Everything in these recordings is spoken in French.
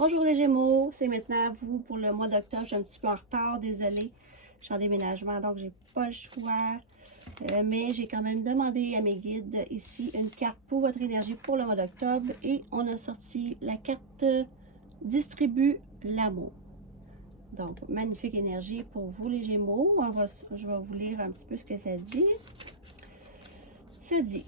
Bonjour les Gémeaux, c'est maintenant à vous pour le mois d'octobre. Je suis un petit peu en retard, désolée. Je suis en déménagement, donc j'ai pas le choix. Mais j'ai quand même demandé à mes guides ici une carte pour votre énergie pour le mois d'octobre. Et on a sorti la carte Distribue l'amour. Donc, magnifique énergie pour vous les Gémeaux. Je vais vous lire un petit peu ce que ça dit. Ça dit: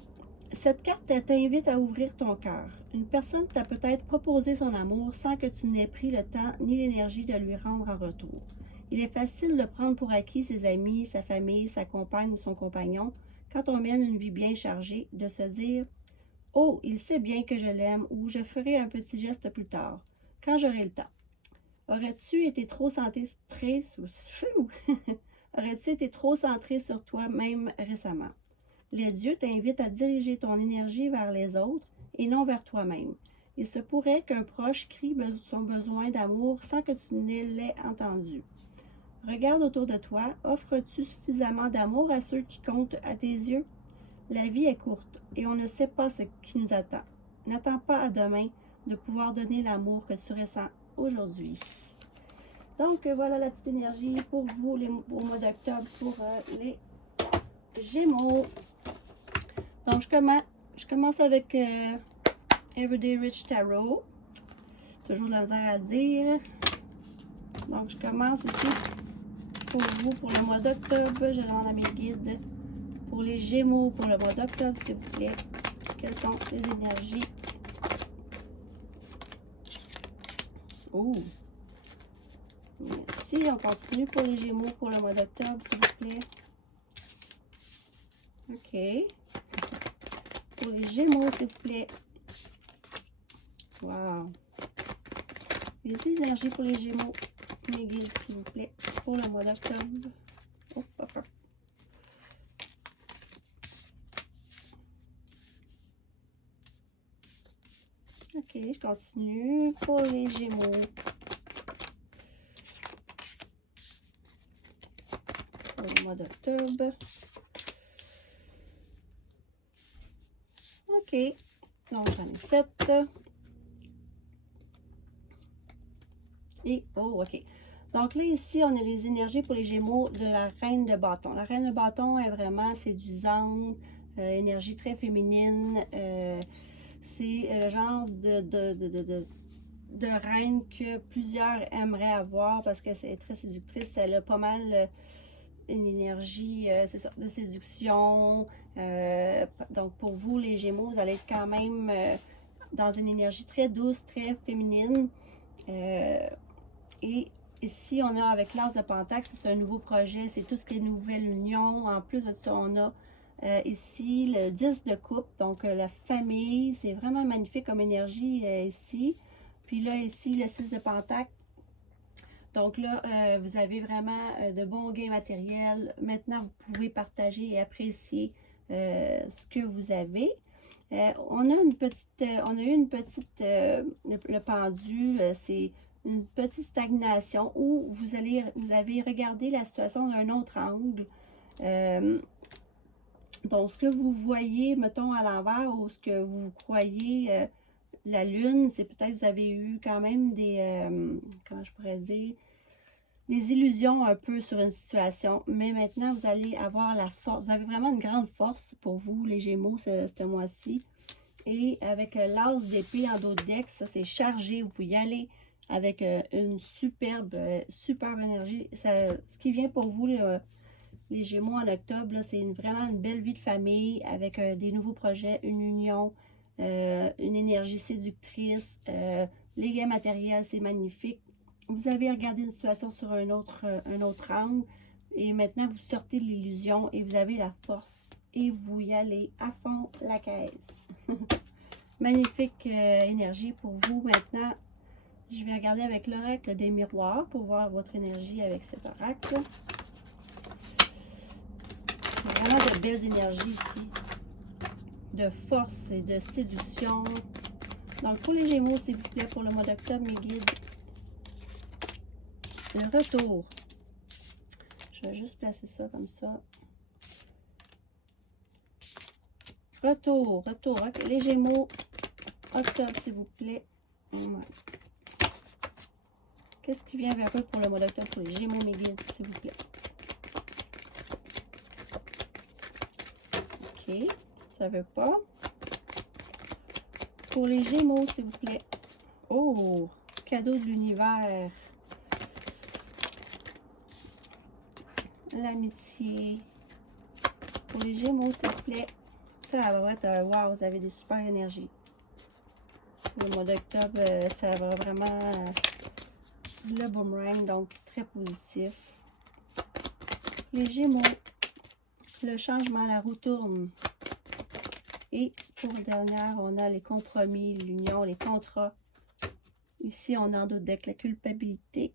cette carte t'invite à ouvrir ton cœur. Une personne t'a peut-être proposé son amour sans que tu n'aies pris le temps ni l'énergie de lui rendre en retour. Il est facile de prendre pour acquis ses amis, sa famille, sa compagne ou son compagnon quand on mène une vie bien chargée, de se dire « Oh, il sait bien que je l'aime » ou « Je ferai un petit geste plus tard, quand j'aurai le temps ». Aurais-tu été trop Aurais-tu été trop centré sur toi-même récemment? Les dieux t'invitent à diriger ton énergie vers les autres et non vers toi-même. Il se pourrait qu'un proche crie son besoin d'amour sans que tu ne l'aies entendu. Regarde autour de toi, offres-tu suffisamment d'amour à ceux qui comptent à tes yeux? La vie est courte et on ne sait pas ce qui nous attend. N'attends pas à demain de pouvoir donner l'amour que tu ressens aujourd'hui. Donc voilà la petite énergie pour vous au mois d'octobre pour les Gémeaux. Donc, je commence avec Everyday Rich Tarot. Toujours de la misère à dire. Donc, je commence ici pour vous pour le mois d'octobre. Je demande à mes guides pour les Gémeaux pour le mois d'octobre, s'il vous plaît. Quelles sont les énergies? Oh! Merci. On continue pour les Gémeaux pour le mois d'octobre, s'il vous plaît. OK. Pour les Gémeaux, s'il vous plaît. Wow! Les énergies pour les Gémeaux, mes guides, s'il vous plaît, pour le mois d'octobre. Hop, hop, hop. OK, je continue pour les Gémeaux. Pour le mois d'octobre. OK. Donc, j'en ai 7. Et, oh, OK. Donc là, ici, on a les énergies pour les Gémeaux de la Reine de Bâton. La Reine de Bâton est vraiment séduisante, énergie très féminine. C'est le genre de reine que plusieurs aimeraient avoir parce que c'est très séductrice. Elle a pas mal une énergie, c'est ça, de séduction. Donc pour vous, les Gémeaux, vous allez être quand même dans une énergie très douce, très féminine. Et ici, on a avec l'As de Pentacle, c'est un nouveau projet, c'est tout ce qui est nouvelle union. En plus de ça, on a ici le 10 de coupe, donc la famille, c'est vraiment magnifique comme énergie ici. Puis là, ici, le 6 de Pentacle. Donc là, vous avez vraiment de bons gains matériels. Maintenant, vous pouvez partager et apprécier ce que vous avez. On a eu une petite, le pendu, c'est une petite stagnation où vous avez regardé la situation d'un autre angle. Donc, ce que vous voyez, mettons, à l'envers ou ce que vous croyez, la lune, c'est peut-être que vous avez eu quand même des, comment je pourrais dire, des illusions un peu sur une situation. Mais maintenant, vous allez avoir la force. Vous avez vraiment une grande force pour vous, les Gémeaux, ce mois-ci. Et avec l'as d'épée en dos de deck, ça c'est chargé. Vous y allez avec une superbe énergie. Ce qui vient pour vous, les Gémeaux en octobre, c'est vraiment une belle vie de famille avec des nouveaux projets, une union, une énergie séductrice. Les gains matériels, c'est magnifique. Vous avez regardé une situation sur un autre angle et maintenant vous sortez de l'illusion et vous avez la force et vous y allez à fond la caisse. Magnifique énergie pour vous. Maintenant, je vais regarder avec l'oracle des miroirs pour voir votre énergie avec cet oracle. Vraiment de belles énergies ici, de force et de séduction. Donc pour les Gémeaux, s'il vous plaît, pour le mois d'octobre, mes guides, le retour. Je vais juste placer ça comme ça. Retour. Okay. Les Gémeaux, octobre, s'il vous plaît. Ouais. Qu'est-ce qui vient vers eux pour le mois d'octobre pour les Gémeaux, mes guides, s'il vous plaît? OK, ça veut pas. Pour les Gémeaux, s'il vous plaît. Oh, cadeau de l'univers. L'amitié. Pour les Gémeaux, s'il vous plaît. Ça va être, wow, vous avez des super énergies. Le mois d'octobre, ça va vraiment le boomerang, donc très positif. Les Gémeaux, le changement, la roue tourne. Et pour dernière, on a les compromis, l'union, les contrats. Ici, on en doute avec la culpabilité.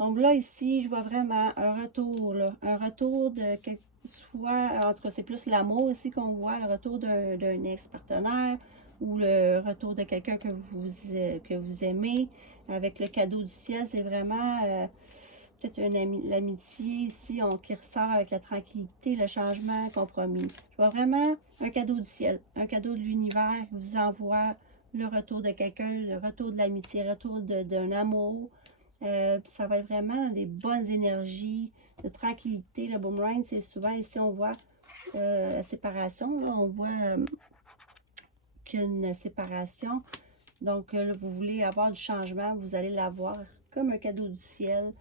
Donc là, ici, je vois vraiment un retour, là, un retour de quelque soit, en tout cas, c'est plus l'amour ici qu'on voit, le retour d'un ex-partenaire ou le retour de quelqu'un que vous aimez. Avec le cadeau du ciel, c'est vraiment peut-être l'amitié ici qui ressort avec la tranquillité, le changement, le compromis. Je vois vraiment un cadeau du ciel, un cadeau de l'univers qui vous envoie le retour de quelqu'un, le retour de l'amitié, le retour d'un amour. Ça va être vraiment des bonnes énergies, de tranquillité. Le boomerang, c'est souvent ici, on voit la séparation. Là, on voit qu'une séparation. Donc, là, vous voulez avoir du changement, vous allez l'avoir comme un cadeau du ciel.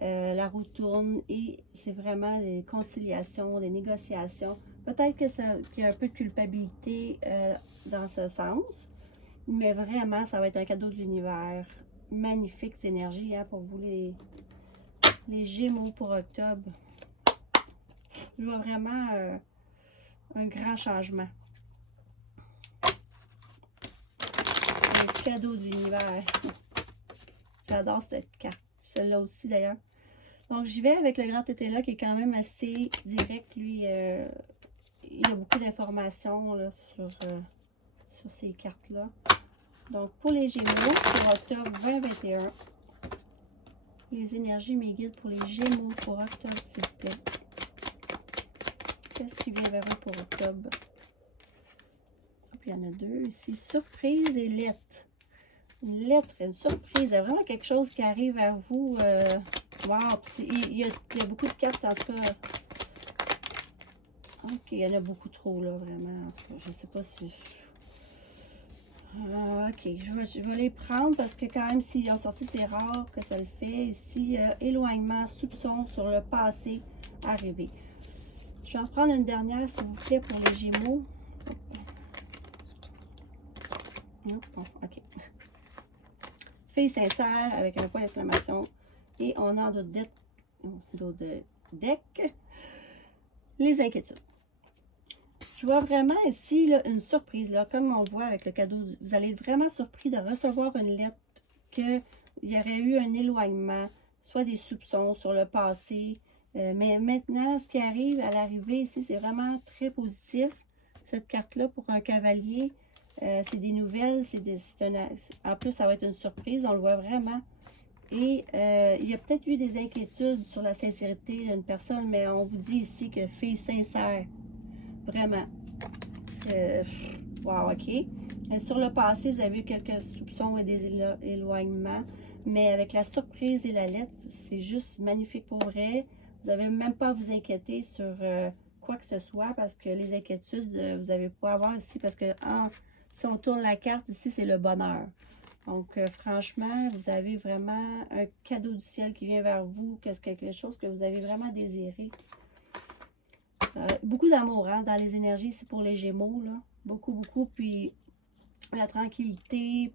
La roue tourne et c'est vraiment les conciliations, les négociations. Peut-être qu'il y a un peu de culpabilité dans ce sens, mais vraiment, ça va être un cadeau de l'univers. Magnifique énergie hein, pour vous les Gémeaux pour octobre. Je vois vraiment un grand changement. Un cadeau de l'univers. J'adore cette carte. Celle-là aussi d'ailleurs. Donc j'y vais avec le grand tété là qui est quand même assez direct. Lui, il y a beaucoup d'informations sur ces cartes-là. Donc pour les Gémeaux, pour octobre 2021. Les énergies, mes guides pour les Gémeaux pour octobre, s'il vous plaît. Qu'est-ce qui vient vers eux pour octobre? Il y en a deux ici. Surprise et lettre. Une lettre, une surprise. Il y a vraiment quelque chose qui arrive vers vous. Wow! Il y a beaucoup de cartes, en tout cas. Ok, il y en a beaucoup trop, là, vraiment. En tout cas, je ne sais pas si... ok, je vais les prendre parce que quand même, s'ils ont sorti, c'est rare que ça le fait. Ici, éloignement, soupçon sur le passé, arrivé. Je vais en prendre une dernière, s'il vous plaît, pour les Gémeaux. Ok. Fille sincère avec un point d'exclamation. Et on a d'autres deck. Les inquiétudes. Je vois vraiment ici là, une surprise, là, comme on voit avec le cadeau. Vous allez être vraiment surpris de recevoir une lettre qu'il y aurait eu un éloignement, soit des soupçons sur le passé. Mais maintenant, ce qui arrive à l'arrivée ici, c'est vraiment très positif. Cette carte-là, pour un cavalier, c'est des nouvelles. En plus, ça va être une surprise, on le voit vraiment. Et il y a peut-être eu des inquiétudes sur la sincérité d'une personne, mais on vous dit ici que fille sincère. Vraiment. Wow, ok. Sur le passé, vous avez eu quelques soupçons et des éloignements. Mais avec la surprise et la lettre, c'est juste magnifique pour vrai. Vous n'avez même pas à vous inquiéter sur quoi que ce soit parce que les inquiétudes, vous n'avez pas à avoir ici parce que si on tourne la carte, ici, c'est le bonheur. Donc, franchement, vous avez vraiment un cadeau du ciel qui vient vers vous, quelque chose que vous avez vraiment désiré. Beaucoup d'amour hein, dans les énergies, c'est pour les Gémeaux, là. Beaucoup, beaucoup. Puis la tranquillité.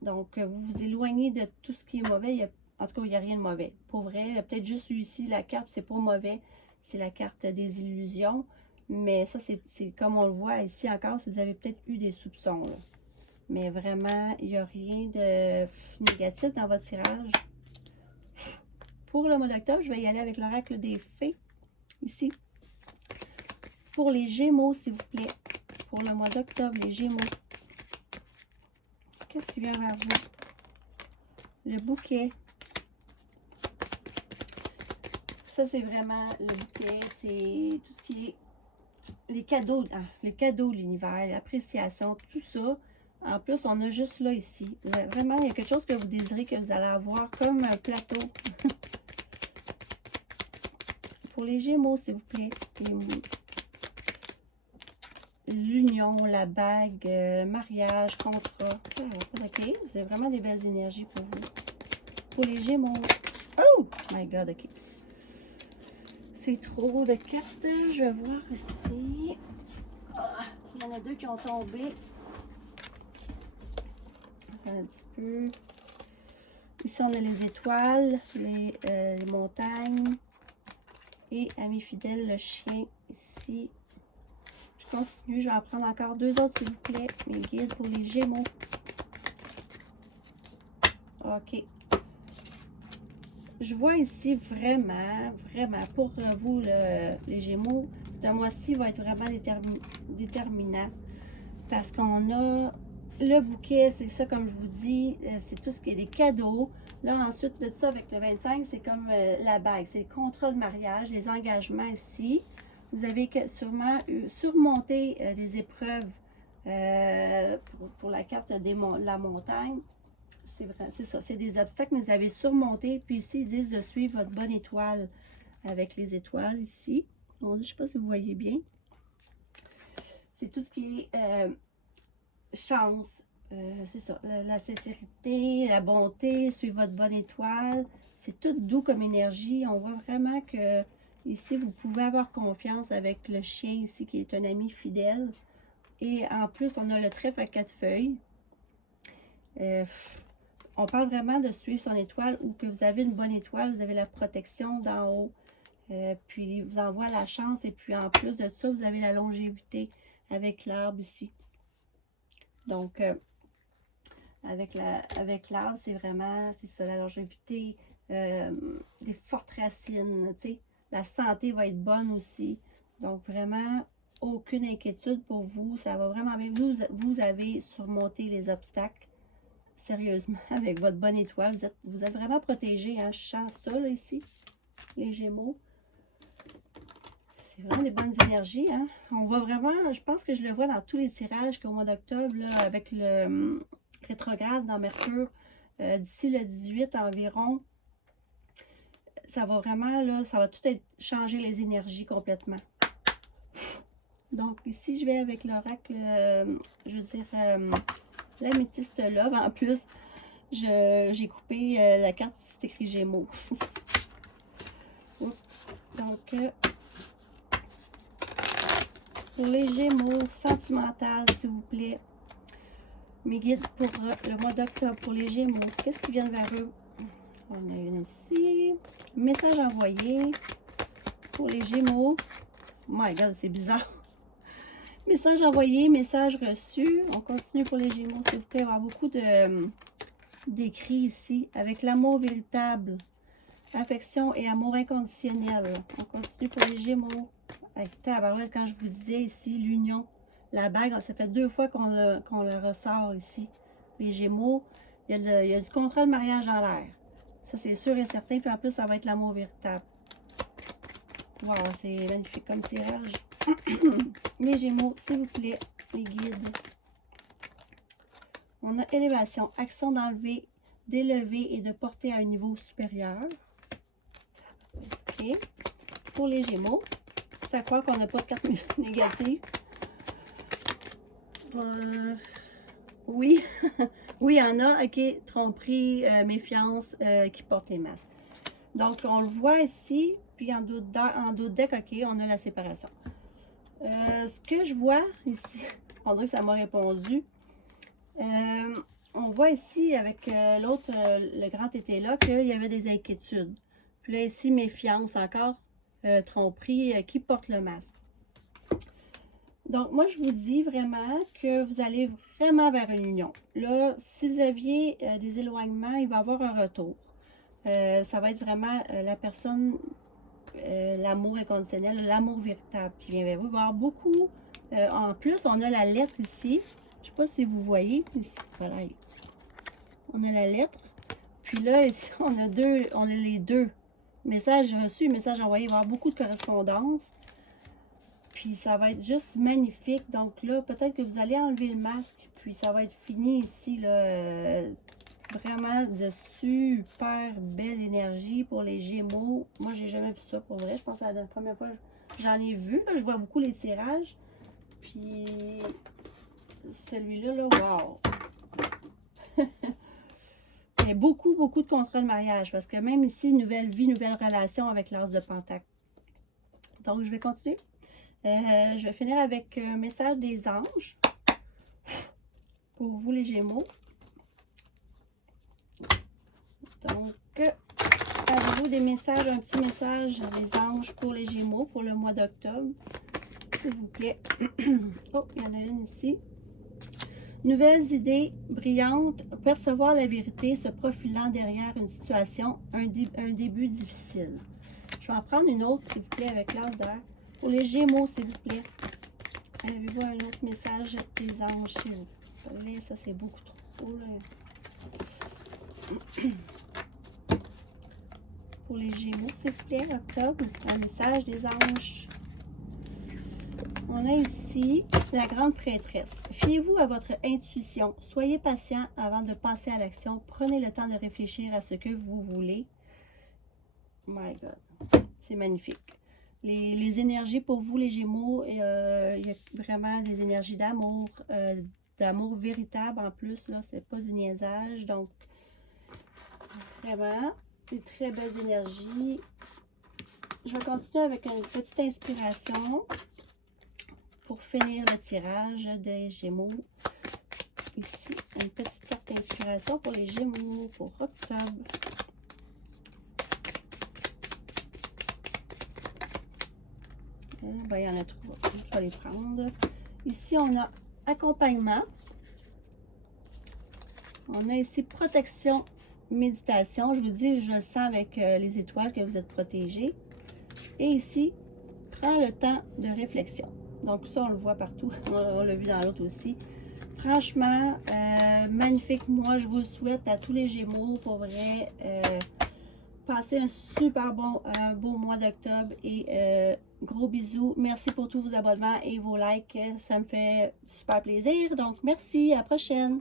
Donc, vous vous éloignez de tout ce qui est mauvais. En tout cas, il n'y a rien de mauvais. Pour vrai, peut-être juste ici, la carte, c'est pas mauvais. C'est la carte des illusions. Mais ça, c'est comme on le voit ici encore, si vous avez peut-être eu des soupçons. Là. Mais vraiment, il n'y a rien de négatif dans votre tirage. Pour le mois d'octobre, je vais y aller avec l'oracle des fées. Ici. Pour les Gémeaux, s'il vous plaît. Pour le mois d'octobre, les Gémeaux. Qu'est-ce qui vient vers vous? Le bouquet. Ça, c'est vraiment le bouquet. C'est tout ce qui est les cadeaux de l'univers, l'appréciation, tout ça. En plus, on a juste là, ici. Vraiment, il y a quelque chose que vous désirez que vous allez avoir comme un plateau. Pour les Gémeaux, s'il vous plaît. L'union, la bague, mariage, contrat. OK, c'est vraiment des belles énergies pour vous. Pour les Gémeaux. Oh my God, OK. C'est trop de cartes. Je vais voir ici. Ah, il y en a deux qui ont tombé. Un petit peu. Ici, on a les étoiles, les montagnes. Et ami fidèle, le chien ici. Je continue. Je vais en prendre encore deux autres, s'il vous plaît. Mes guides pour les Gémeaux. OK. Je vois ici vraiment pour vous, les Gémeaux, ce mois-ci va être vraiment déterminant. Parce qu'on a le bouquet, c'est ça comme je vous dis, c'est tout ce qui est des cadeaux. Là, ensuite de ça, avec le 25, c'est comme la bague, c'est le contrat de mariage, les engagements ici. Vous avez sûrement surmonté des épreuves pour la carte la montagne. C'est vrai, c'est ça, c'est des obstacles, mais vous avez surmonté. Puis ici, ils disent de suivre votre bonne étoile avec les étoiles ici. Bon, je ne sais pas si vous voyez bien. C'est tout ce qui est chance, c'est ça, la sincérité, la bonté, suivre votre bonne étoile. C'est tout doux comme énergie. On voit vraiment que ici, vous pouvez avoir confiance avec le chien ici, qui est un ami fidèle. Et en plus, on a le trèfle à 4 feuilles. On parle vraiment de suivre son étoile ou que vous avez une bonne étoile, vous avez la protection d'en haut. Puis, vous envoie la chance. Et puis, en plus de ça, vous avez la longévité avec l'arbre ici. Donc, avec l'arbre, c'est vraiment, c'est ça, la longévité, des fortes racines, tu sais. La santé va être bonne aussi. Donc, vraiment, aucune inquiétude pour vous. Ça va vraiment bien. Vous avez surmonté les obstacles. Sérieusement, avec votre bonne étoile, vous êtes vraiment protégé, hein? Je sens ça, là, ici, les Gémeaux. C'est vraiment des bonnes énergies, hein? On voit vraiment, je pense que je le vois dans tous les tirages qu'au mois d'octobre, là, avec le rétrograde dans Mercure, d'ici le 18 environ, ça va vraiment, là, ça va tout être changer les énergies complètement. Donc, ici, je vais avec l'oracle, je veux dire, l'améthyste love. En plus, j'ai coupé la carte, c'est écrit Gémeaux. Donc, pour les Gémeaux, sentimental, s'il vous plaît. Mes guides pour le mois d'octobre pour les Gémeaux. Qu'est-ce qui vient vers eux? On a une ici. Message envoyé pour les Gémeaux. Oh my God, c'est bizarre. Message envoyé, message reçu. On continue pour les Gémeaux, s'il vous plaît. Il va y avoir beaucoup d'écrits ici. Avec l'amour véritable, affection et amour inconditionnel. On continue pour les Gémeaux. Avec tabarouette, quand je vous disais ici, l'union, la bague, ça fait 2 fois qu'on le ressort ici. Les Gémeaux, il y a du contrat de mariage dans l'air. Ça, c'est sûr et certain. Puis en plus, ça va être l'amour véritable. Wow, c'est magnifique comme tirage. Les Gémeaux, s'il vous plaît, les guides. On a élévation, action d'enlever, d'élever et de porter à un niveau supérieur. OK. Pour les Gémeaux, ça croit qu'on n'a pas de carte négative. Oui, oui, il y en a. OK, tromperie, méfiance, qui portent les masques. Donc, on le voit ici, puis en d'autres decks, OK, on a la séparation. Ce que je vois ici, on dirait que ça m'a répondu. On voit ici, avec l'autre, le grand été là, qu'il y avait des inquiétudes. Puis là, ici, méfiance encore, tromperie, qui porte le masque. Donc, moi, je vous dis vraiment que vous allez vraiment vers une union. Là, si vous aviez des éloignements, il va y avoir un retour. Ça va être vraiment la personne, l'amour inconditionnel, l'amour véritable qui vient vers vous. Il va y avoir beaucoup. En plus, on a la lettre ici. Je ne sais pas si vous voyez. Ici, voilà. On a la lettre. Puis là, ici, on a les deux. Message reçu, message envoyé. Il va y avoir beaucoup de correspondance. Puis ça va être juste magnifique. Donc là, peut-être que vous allez enlever le masque. puis ça va être fini ici, là. Vraiment de super belle énergie pour les Gémeaux. Moi, j'ai jamais vu ça pour vrai. Je pense que c'est la première fois que j'en ai vu. Là. Je vois beaucoup les tirages. Puis celui-là, là, wow! Il y a beaucoup, beaucoup de contrats de mariage. Parce que même ici, nouvelle vie, nouvelle relation avec l'As de Pentacle. Donc, je vais continuer. Je vais finir avec un message des anges. Pour vous, les Gémeaux. Donc, avez-vous des messages, un petit message, les anges pour les Gémeaux pour le mois d'octobre, s'il vous plaît. Oh, il y en a une ici. Nouvelles idées brillantes, percevoir la vérité se profilant derrière une situation, un début difficile. Je vais en prendre une autre, s'il vous plaît, avec l'as d'air. Pour les Gémeaux, s'il vous plaît. Avez-vous un autre message des anges, s'il vous plaît? Ça, c'est beaucoup trop, là. Pour les Gémeaux, s'il vous plaît, octobre, un message des anges. On a ici la grande prêtresse. Fiez-vous à votre intuition. Soyez patient avant de passer à l'action. Prenez le temps de réfléchir à ce que vous voulez. My God, c'est magnifique. Les énergies pour vous, les Gémeaux, il y a vraiment des énergies d'amour véritable en plus. Là, c'est pas du niaisage. Donc, vraiment, des très belles énergies. Je vais continuer avec une petite inspiration pour finir le tirage des Gémeaux. Ici, une petite carte d'inspiration pour les Gémeaux pour octobre. Ben, il y en a trois. Je vais les prendre. Ici, on a accompagnement. On a ici protection, méditation. Je vous dis, je le sens avec les étoiles que vous êtes protégés. Et ici, prends le temps de réflexion. Donc ça, on le voit partout. On l'a vu dans l'autre aussi. Franchement, magnifique. Moi, je vous le souhaite à tous les Gémeaux, pour vrai. Passez un super beau mois d'octobre. Et gros bisous. Merci pour tous vos abonnements et vos likes. Ça me fait super plaisir. Donc, merci. À la prochaine.